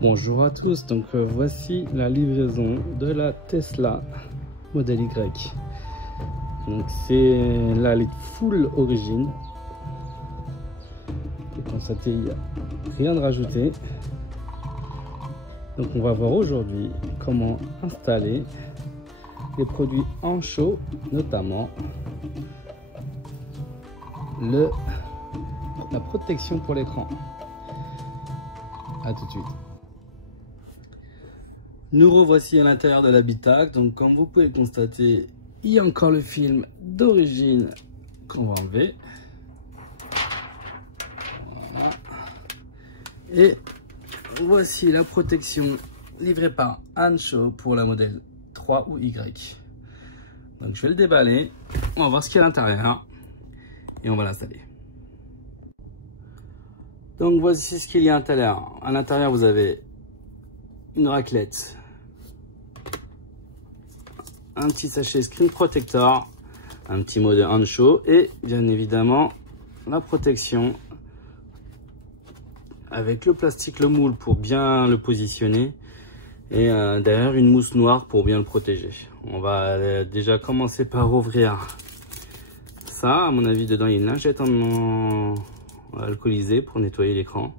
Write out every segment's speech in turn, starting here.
Bonjour à tous, donc voici la livraison de la Tesla Model Y. Donc c'est la full origine. Vous constatez, il n'y a rien de rajouté. Donc on va voir aujourd'hui comment installer les produits en chaud, notamment la protection pour l'écran. A tout de suite. Nous revoici à l'intérieur de l'habitacle. Donc comme vous pouvez constater, il y a encore le film d'origine qu'on va enlever. Voilà. Et voici la protection livrée par Ancho pour la modèle 3 ou Y. Donc je vais le déballer, on va voir ce qu'il y a à l'intérieur et on va l'installer. Donc voici ce qu'il y a à l'intérieur. À l'intérieur vous avez une raclette, un petit sachet Screen Protector, un petit mot de Ancho et bien évidemment la protection avec le plastique, le moule pour bien le positionner et derrière une mousse noire pour bien le protéger. On va déjà commencer par ouvrir ça. À mon avis dedans il y a une lingette en alcoolisée pour nettoyer l'écran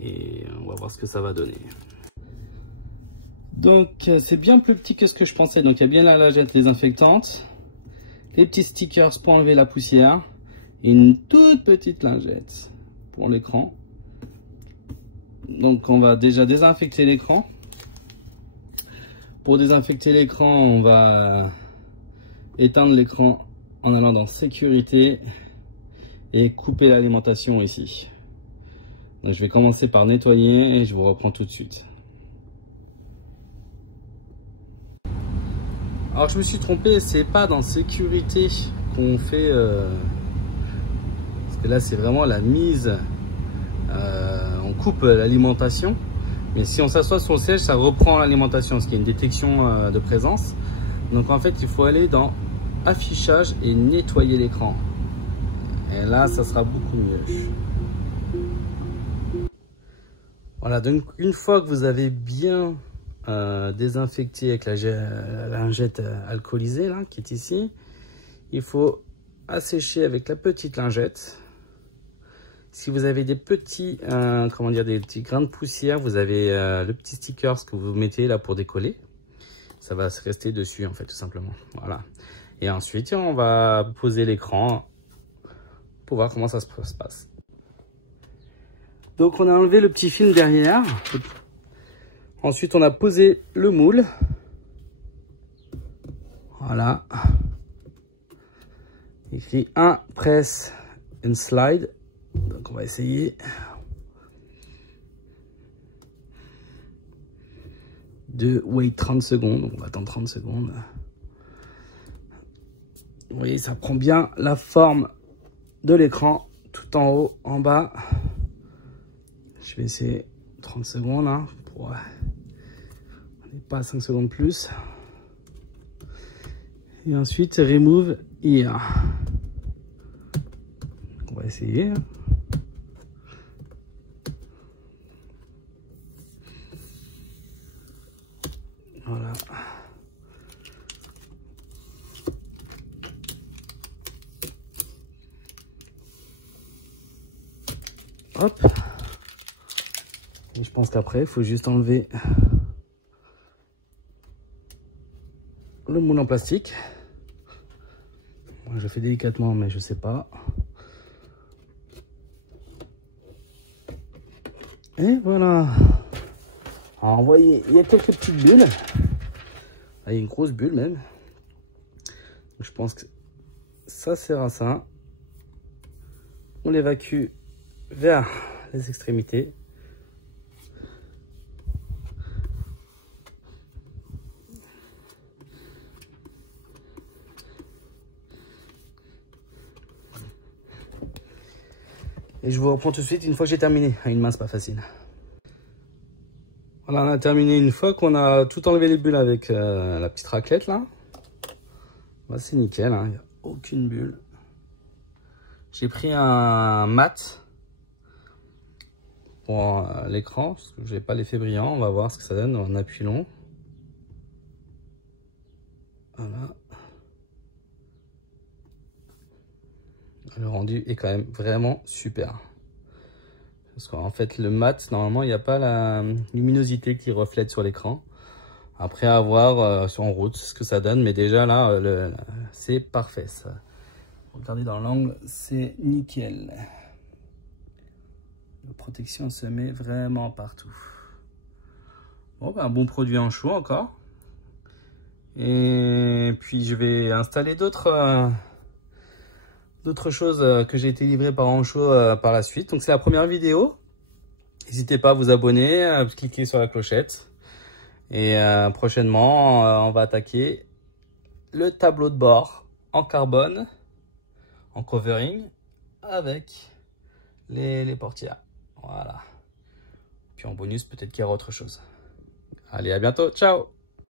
et on va voir ce que ça va donner. Donc c'est bien plus petit que ce que je pensais. Donc il y a bien la lingette désinfectante, les petits stickers pour enlever la poussière et une toute petite lingette pour l'écran. Donc on va déjà désinfecter l'écran. Pour désinfecter l'écran, on va éteindre l'écran en allant dans sécurité et couper l'alimentation ici. Donc je vais commencer par nettoyer et je vous reprends tout de suite. Alors je me suis trompé, c'est pas dans sécurité qu'on fait parce que là c'est vraiment la mise, on coupe l'alimentation, mais si on s'assoit sur le siège ça reprend l'alimentation parce qu'il y a une détection de présence. Donc en fait il faut aller dans affichage et nettoyer l'écran et là ça sera beaucoup mieux. Voilà, donc une fois que vous avez bien désinfecté avec la lingette alcoolisée là, qui est ici, il faut assécher avec la petite lingette. Si vous avez des petits comment dire, des petits grains de poussière, vous avez le petit sticker que vous mettez là pour décoller. Ça va se rester dessus en fait, tout simplement. Voilà. Et ensuite on va poser l'écran pour voir comment ça se passe. Donc on a enlevé le petit film derrière. Ensuite on a posé le moule. Voilà. Écrit 1 press and slide. Donc on va essayer. 2 wait 30 secondes. Donc on va attendre 30 secondes. Vous voyez, ça prend bien la forme de l'écran, tout en haut, en bas. Je vais essayer 30 secondes hein, pour pas 5 secondes plus. Et ensuite remove here. On va essayer. Voilà. Hop. Et je pense qu'après il faut juste enlever le moule en plastique. Moi je fais délicatement mais je sais pas. Et voilà. Alors vous voyez, il y a quelques petites bulles. Ah, il y a une grosse bulle même. Je pense que ça sert à ça. On l'évacue vers les extrémités. Et je vous reprends tout de suite une fois que j'ai terminé. Une main, c'est pas facile. Voilà, on a terminé une fois qu'on a tout enlevé les bulles avec la petite raclette là. Bah, c'est nickel, hein, il n'y a aucune bulle. J'ai pris un mat pour l'écran, parce que je n'ai pas l'effet brillant. On va voir ce que ça donne en appui long. Voilà. Le rendu est quand même vraiment super. Parce qu'en fait, le mat, normalement, il n'y a pas la luminosité qui reflète sur l'écran. Après, à voir en route ce que ça donne. Mais déjà, là, c'est parfait. Ça. Regardez dans l'angle, c'est nickel. La protection se met vraiment partout. Bon, ben, un bon produit en chaud encore. Et puis, je vais installer d'autres choses que j'ai été livré par Ancho par la suite. Donc c'est la première vidéo. N'hésitez pas à vous abonner, à cliquer sur la clochette. Et prochainement, on va attaquer le tableau de bord en carbone, en covering, avec les portières. Voilà. Puis en bonus, peut-être qu'il y aura autre chose. Allez, à bientôt. Ciao!